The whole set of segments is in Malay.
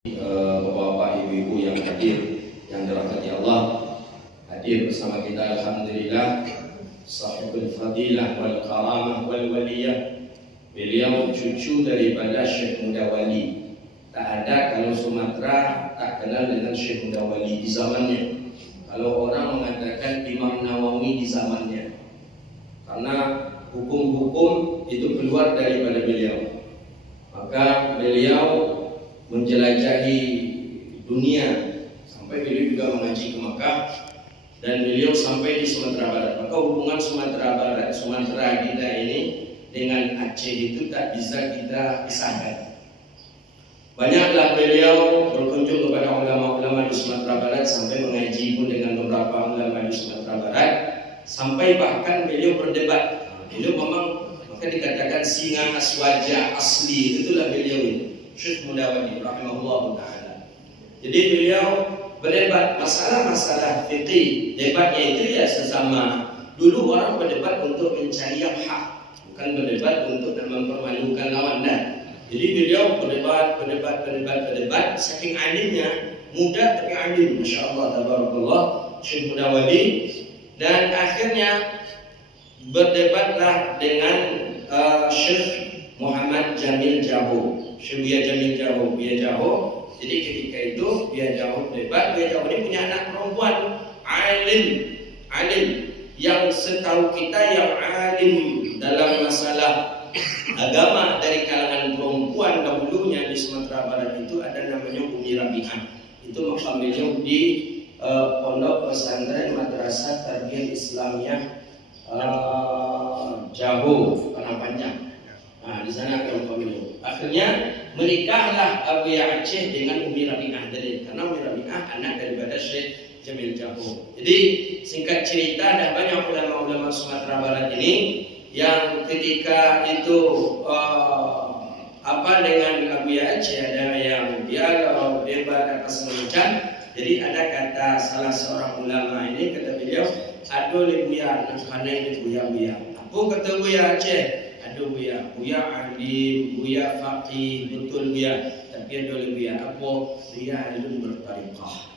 Bapak-bapak, ibu-ibu yang hadir, yang dirahmati Allah, hadir bersama kita alhamdulillah sahibul fadilah wal karamah wal waliyah. Beliau cucu daripada Syekh Mudawali. Tak ada kalau Sumatera tak kenal dengan Syekh Mudawali di zamannya. Kalau orang mengatakan Imam Nawawi di zamannya, karena hukum-hukum itu keluar daripada beliau. Maka beliau menjelajahi dunia sampai beliau juga mengaji ke Makkah dan beliau sampai di Sumatera Barat. Maka hubungan Sumatera Barat, Sumatera kita ini dengan Aceh itu tak bisa kita pisahkan. Banyaklah beliau berkunjung kepada ulama-ulama di Sumatera Barat sampai mengaji pun dengan beberapa ulama di Sumatera Barat, sampai bahkan beliau berdebat. Beliau memang maka dikatakan singa aswaja asli, itulah beliau ini. Syekh Mudawali rahimahullah ta'ala. Jadi beliau berdebat masalah-masalah fikih. Debatnya itu ya sesama. Dulu orang berdebat untuk mencari yang hak, bukan berdebat untuk mempermalukan lawan. Jadi beliau berdebat. Saking alimnya, muda tapi alim, masya Allah, tabarakallah, Syekh Mudawali. Dan akhirnya berdebatlah dengan Syekh Muhammad Jamil Jaho. Syekh Buya Jaho. Jadi ketika itu Buya Jaho debat. Buya Jaho ini punya anak perempuan alim yang setahu kita yang alim dalam masalah agama dari kalangan perempuan dahulunya di Sumatera Barat itu ada namanya Umi Rabi'ah. Itu makam beliau di Pondok Pesantren Madrasah Tarbiyah Islamiyah Jaho Tanah Panjang. Nah, di sana ada makam beliau. Akhirnya menikahlah Abu Aceh dengan Umi Rabi'ah, karena Umi Rabi'ah anak daripada Syekh Jamil Jaho. Jadi singkat cerita, ada banyak ulama-ulama Sumatera Barat ini yang ketika itu dengan Abu Aceh ada yang dialog, debat atas semacam. Jadi ada kata salah seorang ulama ini, kata beliau, aduh Buya, karena ini Buya. Apa kata Buya Aceh? Aduh Buya alim, Buya faqih, betul Buya. Tapi ada Buya apa? Buya alim bertariqah.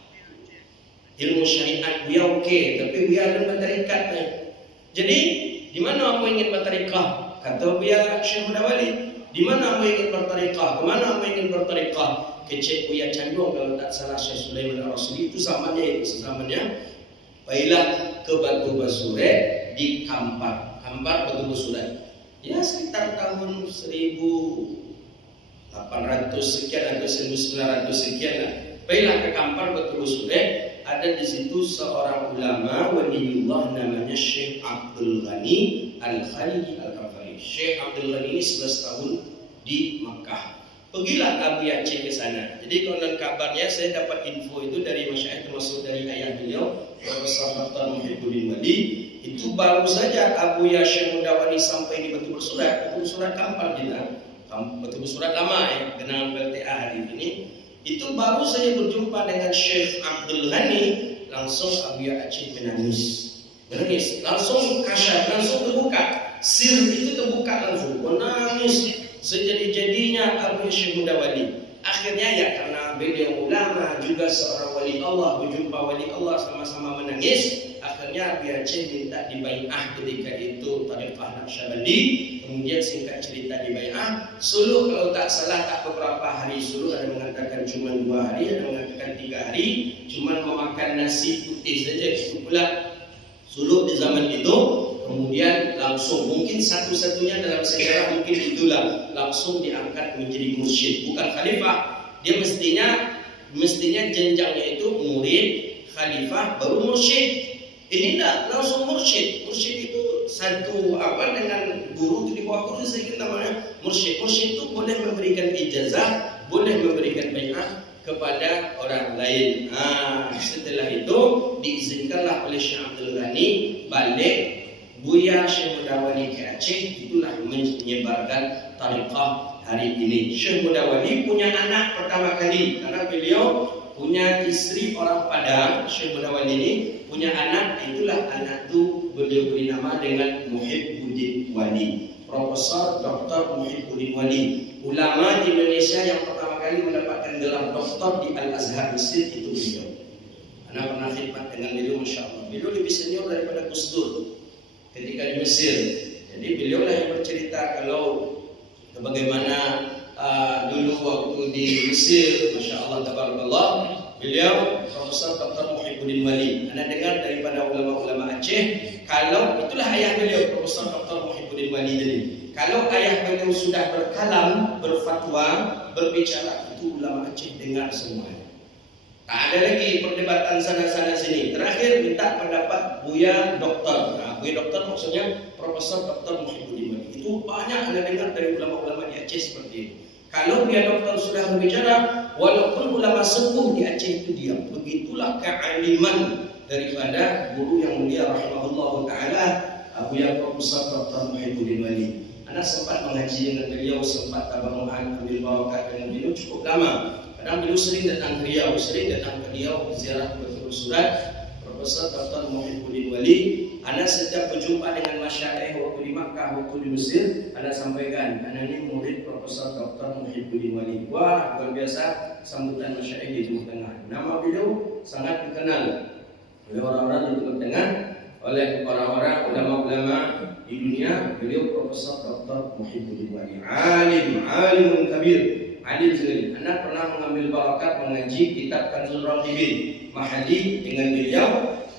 Ilmu syariat Buya oke, tapi Buya alim bertarikat. Jadi di mana aku ingin bertariqah? Kata Buya Syekh Mudawali, di mana aku ingin bertariqah? Kemana aku ingin bertariqah? Kecek Buya Candung kalau tak salah Syekh Sulaiman Al-Rasuli itu zamannya. Baiklah ke Batu Basure di Kampar Batu Basure. Ya sekitar tahun 1800 sekian atau 1900 sekian lah. Baiklah ke Kampar Batu Basure, ada di situ seorang ulama waliullah namanya Syekh Abdul Ghani Al-Khalidi Al-Kafari. Syekh Abdul Ghani ini 11 tahun di Makkah. Pergilah Abu Aceh ke sana. Jadi konon kabarnya saya dapat info itu dari masyayikh, termasuk dari ayah beliau Profesor Dr. Muhibbuddin Wali. Itu baru saja Abu Syekh Mudawali sampai di Batu Bersurat Kampar kita. Batu Bersurat lama ya, genangan PLTA hari ini. Itu baru saya berjumpa dengan Syekh Abdul Ghani, langsung Abu Aceh menangis. Langsung kasyaf, langsung terbuka. Sir itu terbuka langsung. Menangis sejadi-jadinya Abu Syekh Mudawali. Akhirnya ya karena beliau ulama juga seorang wali Allah, berjumpa wali Allah sama-sama menangis. Akhirnya Abu Aceh minta dibai'ah ketika itu Tariqah Naqsyabandi. Kemudian singkat cerita dibai'ah. Suluh kalau tak salah tak beberapa hari suluh, ada mengatakan cuma 2 hari, ada mengatakan 3 hari, cuma memakan nasi putih saja. Itu pula suluh di zaman itu. Kemudian langsung, mungkin satu-satunya dalam sejarah mungkin itulah, langsung diangkat menjadi mursyid, bukan khalifah. Dia mestinya jenjangnya itu murid, khalifah, baru mursyid. Ini enggak, langsung mursyid. Mursyid itu satu dengan guru itu di bawah guru, saya kira namanya mursyid. Mursyid itu boleh memberikan ijazah, boleh memberikan bai'ah kepada orang lain. Setelah itu diizinkanlah oleh Syekh Abdul Ghani balik Buya Syekh Mudawali ke Aceh. Itulah menyebarkan tariqah hari ini. Syekh Mudawali punya anak pertama kali, karena beliau punya istri orang Padang. Syekh Mudawali ini punya anak, itulah anak itu beliau beri nama dengan Muhibbuddin Wali. Profesor Dr. Muhibbuddin Wali, ulama di Indonesia yang pertama kali mendapatkan gelar doktor di Al-Azhar Mesir itu beliau. Anak pernah khidmat dengan beliau, Masya Allah. Beliau lebih senior daripada Gus Dur ketika di Mesir. Jadi beliau lah yang bercerita kalau bagaimana dulu waktu di Mesir, Masya Allah, tabarakallah, beliau Profesor Dr. Muhibbuddin Wali. Anda dengar daripada ulama-ulama Aceh, kalau itulah ayah beliau, Profesor Dr. Muhibbuddin Wali tadi. Kalau ayah beliau sudah berkalam, berfatwa, berbicara, itu ulama Aceh dengar semuanya. Tak ada lagi perdebatan sana-sana sini. Terakhir minta pendapat Buya Doktor. Nah, Buya Doktor maksudnya Profesor Dr. Muhibbuddin Wali. Itu banyak Anda dengar dari ulama-ulama di Aceh seperti itu. Kalau Buya Doktor sudah berbicara, walaupun ulama sepuh di Aceh itu diam. Begitulah kealiman daripada guru yang mulia rahimahullah ta'ala, Buya Profesor Dr. Muhibbuddin Wali. Anak sempat mengaji dengan beliau, sempat tabaruan, ambil bawakan dengan beliau cukup lama. Kadang beliau sering datang ke Riau, ziarah ke Surat. Profesor Dr. Muhibbuddin Wali. Anak setiap berjumpa dengan masyarakat waktu di Makkah, waktu di Mesir, anak sampaikan, anak ini murid Profesor Dr. Muhibbuddin Wali. Wah, luar biasa sambutan masyarakat di Timur Tengah. Nama beliau sangat dikenal oleh orang-orang di Timur Tengah, oleh orang-orang ulama-ulama di dunia. Beliau Profesor Dr. Muhibbuddin Wali, alimun kabir, alim sekali. Anak pernah mengambil barakat mengaji kitab Kanzul Raghibin Mahadi dengan beliau,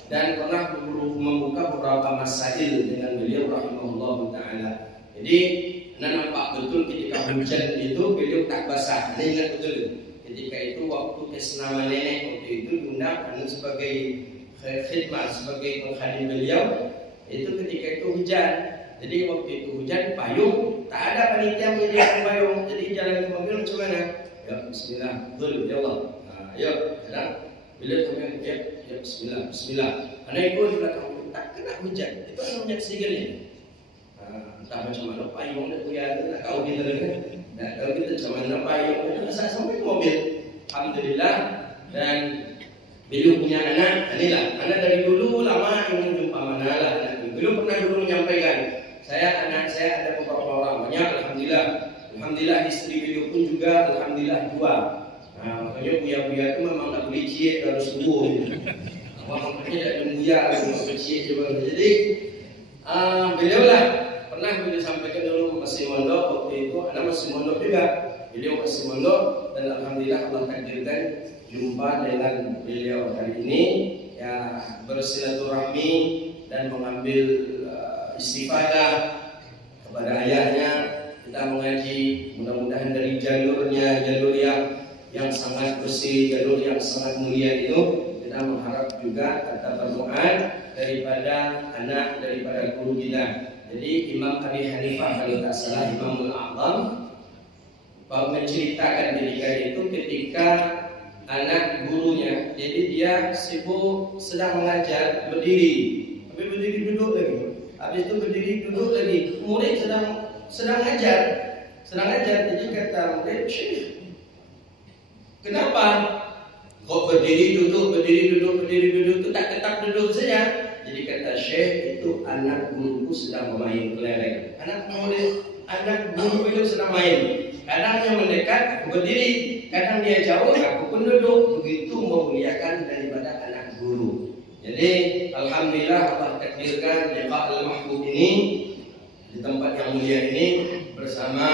dan pernah membuka beberapa masail dengan beliau rahimahullah ta'ala. Jadi anak nampak betul ketika hujan itu beliau tak basah. Anda ingat betul ketika itu waktu kesenama nenek waktu itu diundang anak sebagai khidmat, sebagai penghadim beliau. Itu ketika itu hujan. Jadi waktu itu hujan, payung, tak ada panitia menyediakan payung. Jadi jalan ke mobil macam mana? Ya bismillah, betul ya Allah. Nah, ayo, kadang bila kemudian ya bismillah, bismillah. Anak ikut di belakang, tak kena hujan. Itu yang menyaksikan ini. Entah macam mana payung dah kuya, tak tahu kita lagi. Tak tahu kita macam mana payung. Asal sampai ke mobil. Alhamdulillah. Dan beliau punya anak, inilah. Anak dari dulu lama ingin jumpa mana lah anak. Beliau pernah dulu menyampaikan, anak saya ada beberapa orang, banyak alhamdulillah. Alhamdulillah istri beliau pun juga alhamdulillah 2. Nah, makanya buya-buya itu memang tak boleh ciek harus sembuh. Makanya tak ada buya, tak ciek je bang. Jadi beliau lah pernah beliau sampaikan dulu masih mondok waktu itu, anak masih mondok juga. Beliau masih mondok dan alhamdulillah Allah takdirkan jumpa dengan beliau hari ini, ya bersilaturahmi dan mengambil istifadah kepada ayahnya. Kita mengaji, mudah-mudahan dari jalur yang sangat bersih, jalur yang sangat mulia itu, kita mengharap juga tabarrukan daripada anak, daripada guru kita. Jadi Imam Abi Hanifah kalau tak salah Imamul A'zam menceritakan ketika itu ketika anak gurunya, jadi dia sibuk sedang mengajar, berdiri, habis berdiri duduk lagi, habis itu berdiri duduk lagi, murid sedang ajar, jadi kata murid, Syekh, kenapa kok berdiri duduk itu tak tetap duduk saja? Jadi kata Syekh, itu anak guruku sedang bermain kelereng. Anak guru itu sedang main. Kadang dia mendekat, aku berdiri. Kadang dia jauh, aku pun duduk. Begitu memuliakan daripada anak guru. Jadi alhamdulillah Allah takdirkan liqa al-mahbub ini di tempat yang mulia ini bersama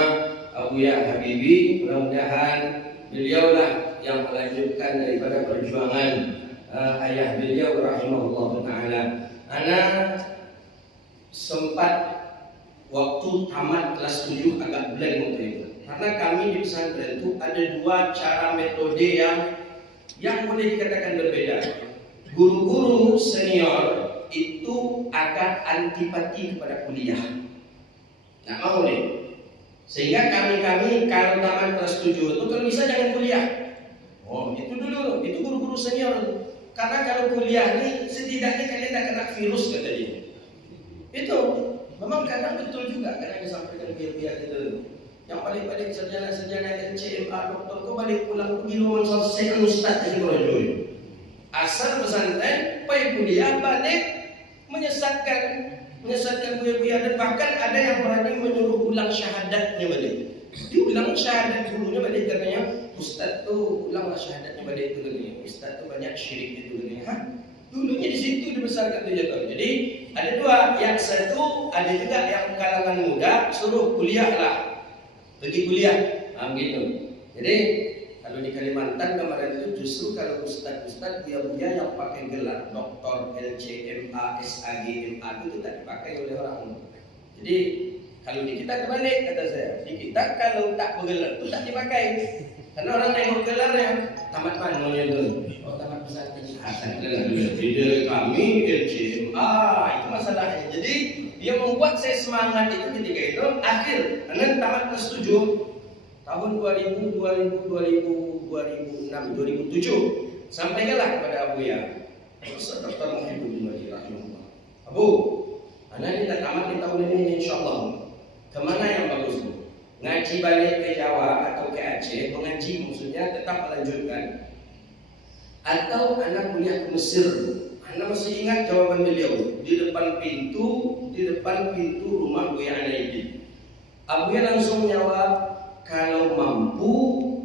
Buya Habibie. Mudah-mudahan beliaulah yang melanjutkan daripada perjuangan ayah beliau rahimahullah ta'ala. Anak sempat waktu tamat kelas 7 agak blank waktu itu. Karena kami di pesantren itu ada 2 cara metode yang boleh dikatakan berbeda. Guru-guru senior itu akan antipati kepada kuliah. Nah, mau nih. Sehingga kami kalau tamat kelas 7 itu kalau bisa jangan kuliah. Oh, itu dulu, itu guru-guru senior. Karena kalau kuliah ini setidaknya kalian tak kena virus kata dia. Itu memang kadang betul juga kadang disampaikan biar itu. Yang paling sarjana CMA doktor kau balik pulang pergi rumah selesai ustaz jadi berjoy. Asal pesantren, pergi kuliah balik menyesatkan buaya-buaya, dan bahkan ada yang berani menyuruh ulang syahadatnya balik. Diulang syahadat gurunya balik katanya, Ustaz tuh ulanglah syahadatnya pada itu katanya. Ustaz tuh banyak syirik itu katanya. Hah? Dulunya di situ dibesarkan tuh jatuh. Jadi ada dua. Yang satu ada juga yang kalangan muda suruh kuliah lah, pergi kuliah, gitu. Jadi kalau di Kalimantan kemarin itu justru kalau ustaz-ustaz buya yang pakai gelar doktor, LCMA, SAG, MA itu tak dipakai oleh orang. Jadi kalau di kita kebalik kata saya, di kita kalau tak bergelar itu tak dipakai. Karena orang nengok gelarnya, tamat mana dulu? Oh tamat pesantren. Tidak kami LCMA, itu masalahnya. Jadi dia membuat saya semangat itu ketika itu akhir, karena tamat kelas 7 tahun 2000, 2006, 2007 sampaikanlah kepada Abu ya, Profesor Dr. Muhyiddin rahimahullah. Abu, anak kita tamat di tahun ini insyaallah. Kemana yang bagus bu? Ngaji balik ke Jawa atau ke Aceh, mengaji maksudnya tetap melanjutkan, atau anak kuliah ke Mesir? Anda masih ingat jawaban beliau di depan pintu rumah Buya Anaidi. Abu ya langsung jawab, kalau mampu,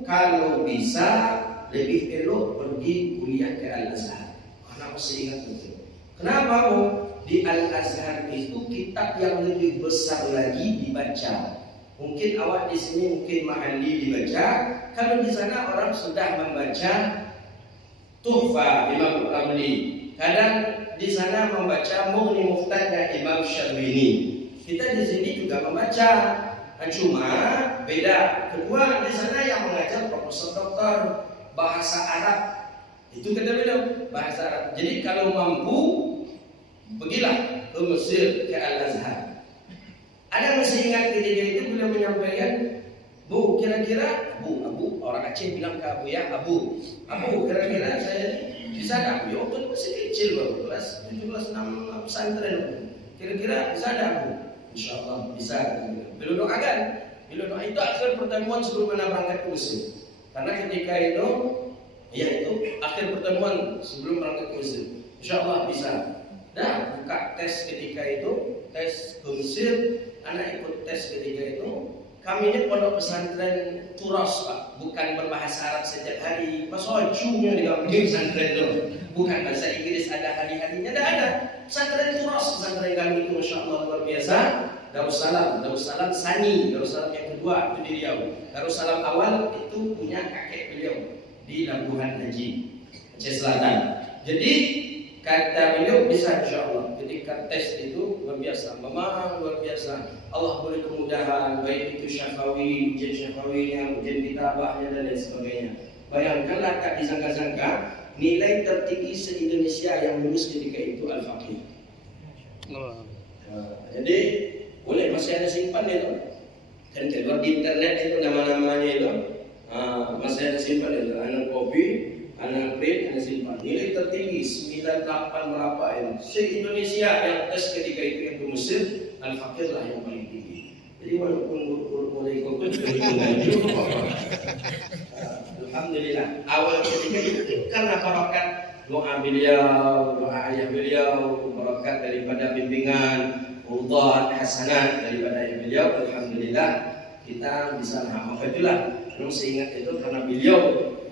kalau bisa, lebih elok pergi kuliah ke Al-Azhar. Anak masih ingat betul. Kenapa bu? Di Al-Azhar itu kitab yang lebih besar lagi dibaca. Mungkin awak di sini mungkin Mahalli dibaca. Kalau di sana orang sudah membaca Tuhfa Imam Ramli. Kadang di sana membaca Mughni Muqtada Imam Syarbini. Kita di sini juga membaca. Cuma beda. Kedua di sana yang mengajar profesor doktor bahasa Arab. Itu kata beliau bahasa Arab. Jadi kalau mampu pergilah ke Mesir, ke Al-Azhar. Ada masih ingat ketika itu beliau menyampaikan, Bu, kira-kira Abu orang Aceh bilang ke Abu ya, Abu kira-kira saya bisa tak? Ya waktu itu masih kecil baru kelas 17 6 pesantren. Kira-kira bisa tak Abu? Insyaallah bisa. Beliau doakan. Beliau doa itu akhir pertemuan sebelum Anda berangkat ke Mesir. Karena ketika itu, ya itu akhir pertemuan sebelum berangkat ke Mesir. Insyaallah bisa. Nah, buka tes ketika itu, tes ke Mesir, anak ikut tes ketika itu. Kami ini pondok pesantren Turas, Pak, bukan berbahasa Arab setiap hari. Bahasa Jumnya di pesantren itu, bukan bahasa Inggris ada hari-harinya, tidak ada. Pesantren Turas, pesantren kami itu, masya Allah luar biasa. Darussalam Sani, Darussalam yang kedua itu di Riau. Darussalam awal itu punya kakek beliau di Labuhan Haji, Aceh Selatan. Jadi kata beliau bisa insyaallah. Ketika tes itu luar biasa, memang luar biasa. Allah beri kemudahan, baik itu syafawi, ujian syafawinya, ujian kitabahnya dan lain sebagainya. Bayangkanlah tak disangka-sangka nilai tertinggi se-Indonesia yang lulus ketika itu Al-Faqih. Jadi boleh masih ada simpan itu. Dan keluar di internet itu nama-namanya itu. Masih ada simpan itu. Anak kopi, anak print, anak simpan. Nilai tertinggi 98 berapa ini. Se-Indonesia yang tes ketika itu yang ke Mesir, Al-Faqih lah yang paling tinggi. Jadi walaupun guru-guru mulai ikut alhamdulillah. Awal ketika itu karena barakat doa beliau, doa ayah beliau, barakat daripada bimbingan Udah hasanat daripada ayah beliau, alhamdulillah kita bisa mengamalkan itulah. Belum seingat itu karena beliau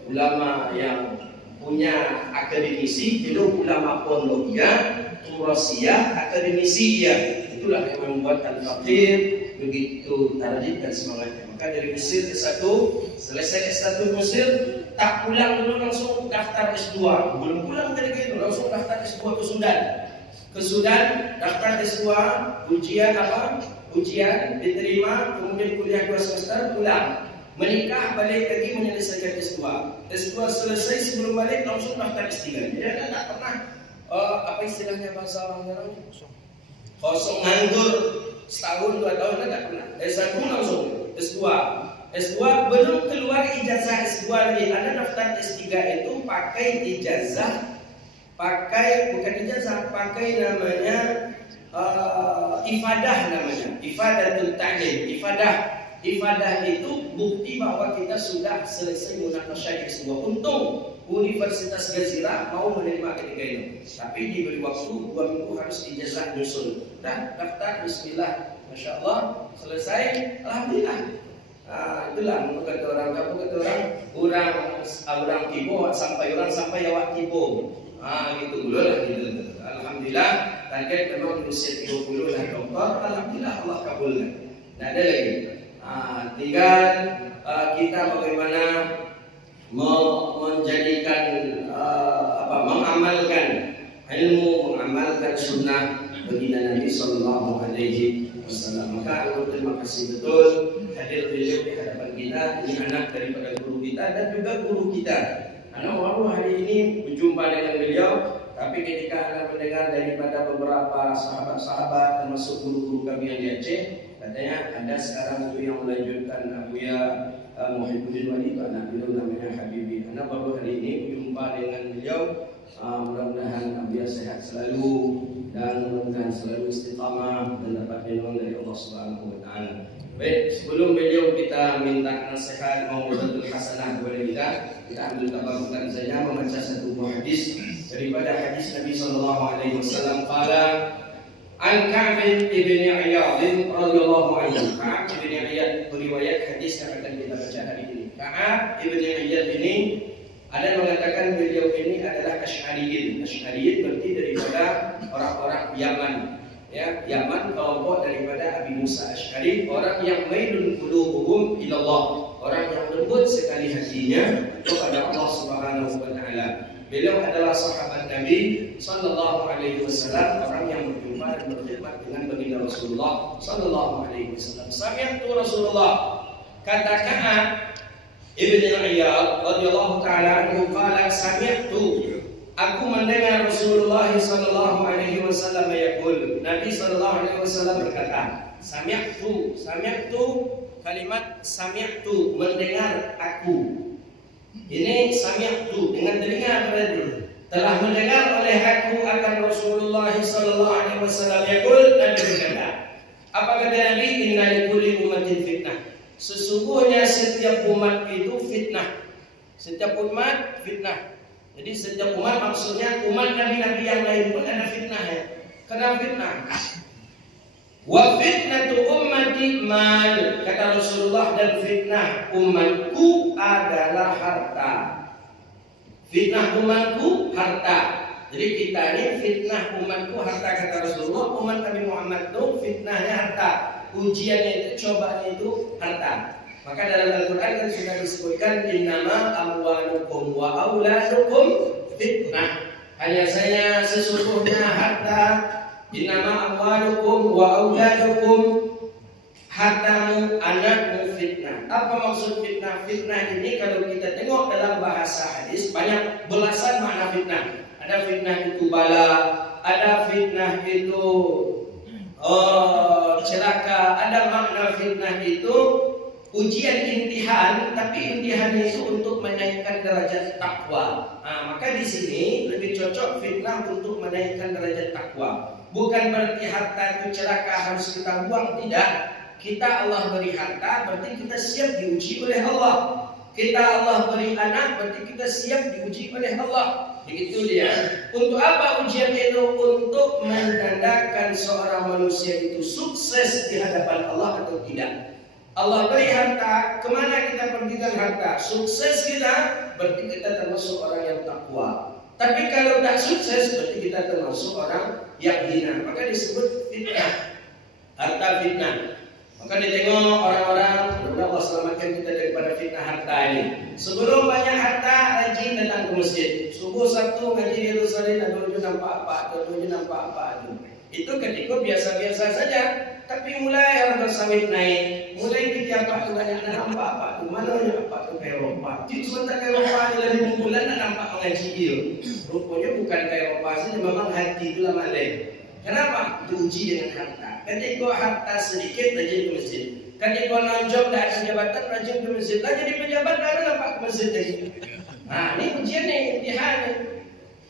ulama yang punya akademisi, beliau ulama pondokiyah, turasiyah, akademisiya. Itulah yang membuat Al-Faqih begitu tarjib dan semangatnya. Maka dari Mesir ke satu, selesai S1 Mesir, tak pulang dulu langsung daftar S2. Belum pulang dari itu langsung daftar S2 ke Sudan. Ke Sudan, daftar S2, ujian diterima, kemudian kuliah 2 semester, pulang. Menikah, balik lagi menyelesaikan S2. S2 selesai, sebelum balik langsung daftar S3. Jadi Anda tak pernah apa istilahnya bahasa orang Arab? Kosong nganggur setahun 2 tahun Anda tak pernah. S1 langsung S2. S2 belum keluar ijazah S2 lagi. Anda daftar S3 itu pakai ijazah, bukan namanya ifadah namanya. Ifadatul ta'lim. Ifadah itu bukti bahwa kita sudah selesai munakasyah S2. Untung Universitas Gazira mau menerima ketika itu. Tapi diberi waktu 2 minggu harus ijazah nyusul. Dan daftar bismillah. Masya Allah selesai. Alhamdulillah. Itulah kata orang, apa kata orang tipu sampai awak tipu. Gitu dulu lah gitu. Alhamdulillah, target memang usia 30 lah doktor. Alhamdulillah Allah kabulkan. Tidak ada lagi. Tinggal kita bagaimana menjadikan mengamalkan ilmu, mengamalkan sunnah baginda Nabi Sallallahu Alaihi Wasallam. Maka terima kasih betul hadir beliau di hadapan kita. Ini anak daripada guru kita dan juga guru kita. Anak baru hari ini berjumpa dengan beliau, tapi ketika anak mendengar daripada beberapa sahabat-sahabat termasuk guru-guru kami yang di Aceh, katanya ada sekarang itu yang melanjutkan Abuya Muhyiddin Wali, anak beliau namanya Habibi. Anak baru hari ini berjumpa dengan beliau. Mudah-mudahan Abuya sehat selalu dan mudah-mudahan selalu istiqamah dan dapat lindungan dari Allah Subhanahu Wa Taala. Baik, sebelum beliau kita minta nasihat mau'izatul hasanah kepada kita ambil tabarukan saja membaca satu buah hadis daripada hadis Nabi sallallahu alaihi wasallam qala an Ka'b bin Iyad radhiyallahu anhu. Ka'b bin Iyad riwayat hadis yang akan kita baca hari ini. Ka'b bin Iyad ini ada mengatakan beliau ini adalah Asy'ariyin. Asy'ariyin berarti daripada orang-orang Yaman. Ya, Yaman kelompok daripada Abi Musa Asy'ari, orang yang mailun qulubuhum ilallah, orang yang lembut sekali hatinya kepada Allah Subhanahu wa taala. Beliau adalah sahabat Nabi sallallahu alaihi wasallam, orang yang berjumpa dan berkhidmat dengan baginda Rasulullah sallallahu alaihi wasallam. Sami'tu Rasulullah, katakan Ibnu Iyad radhiyallahu taala anhu qala sami'tu, aku mendengar Rasulullah sallallahu alaihi wasallam yaqul, Nabi sallallahu alaihi wasallam berkata, sami'tu kalimat sami'tu mendengar aku. Ini sami'tu dengan telinga berarti telah mendengar oleh aku akan Rasulullah sallallahu alaihi wasallam yaqul, Nabi berkata. Apa kata Nabi? Inna likulli ummatin fitnah. Sesungguhnya setiap umat itu fitnah. Setiap umat fitnah. Jadi setiap umat maksudnya umat nabi-nabi yang lain pun ada fitnah ya. Kena fitnah. Wa fitnatu ummati mal, kata Rasulullah, dan fitnah umatku adalah harta. Fitnah umatku harta. Jadi kita ini fitnah umatku harta, kata Rasulullah. Umat Nabi Muhammad itu fitnahnya harta. Ujiannya itu, cobaannya itu harta. Maka dalam Al-Quran kan sudah disebutkan innama amwalukum wa auladukum fitnah. Hanya saja sesungguhnya harta, innama amwalukum wa auladukum, hartamu, anakmu fitnah. Apa maksud fitnah? Fitnah ini kalau kita tengok dalam bahasa hadis banyak belasan makna fitnah. Ada fitnah itu bala, ada fitnah itu celaka, ada makna fitnah itu ujian imtihan, tapi imtihan itu untuk menaikkan derajat takwa. Maka di sini lebih cocok fitnah untuk menaikkan derajat takwa. Bukan berarti harta itu celaka harus kita buang, tidak. Kita Allah beri harta, berarti kita siap diuji oleh Allah. Kita Allah beri anak, berarti kita siap diuji oleh Allah. Begitu dia. Untuk apa ujian itu? Untuk menandakan seorang manusia itu sukses di hadapan Allah atau tidak. Allah beri harta, kemana kita pergikan harta? Sukses kita, berarti kita termasuk orang yang takwa. Tapi kalau tak sukses, berarti kita termasuk orang yang hina. Maka disebut fitnah. Harta fitnah. Maka ditengok orang-orang, Allah selamatkan kita daripada fitnah harta ini. Sebelum banyak harta, rajin datang ke masjid. Subuh Sabtu ngaji di Yerusalem, ada tujuh nampak apa. Itu ketika biasa-biasa saja. Tapi mulai harga sawit naik, mulai kita apa tu banyak nampak apa tu, mana yang apa tu ke Eropa. Jadi sebentar ke Eropa ni lagi bulan nak nampak mengaji dia. Rupanya bukan ke Eropa saja, memang hati itu lama lain. Kenapa? Diuji dengan harta. Ketika harta sedikit, rajin ke masjid. Ketika nonjok dah ada jabatan, rajin ke masjid. Dah jadi pejabat, dah nampak ke masjid lagi. Ini ujian ni, imtihan ni.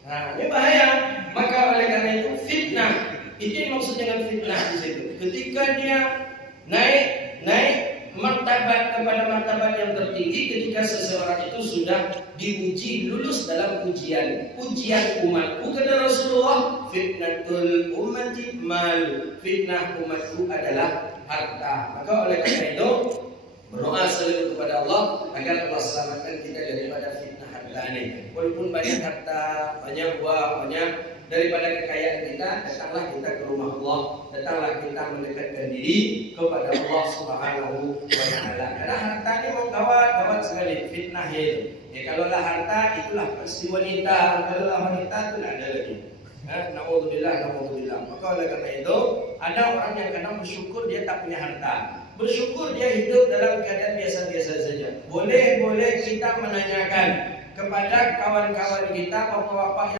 Ini bahaya. Maka oleh karena itu fitnah. Itu yang maksud dengan fitnah di situ. Ketika dia naik martabat kepada martabat yang tertinggi, ketika seseorang itu sudah diuji lulus dalam ujian umatku, kata Rasulullah, fitnatul ummati mal, fitnah umatku adalah harta. Maka oleh karena itu Berdoa selalu kepada Allah agar Allah selamatkan kita daripada fitnah harta ini. Walaupun banyak harta, banyak uang, banyak daripada kekayaan kita, datanglah kita ke rumah Allah, datanglah kita mendekatkan diri kepada Allah Subhanahu wa taala. Karena harta ini memang gawat sekali fitnah itu. Ya kalau lah harta itulah pasti wanita, kalau lah wanita itu tidak ada lagi. Naudzubillah. Maka oleh karena itu ada orang yang kadang bersyukur dia tak punya harta. Bersyukur dia hidup dalam keadaan biasa-biasa saja. Boleh kita menanyakan kepada kawan-kawan kita, bapak-bapak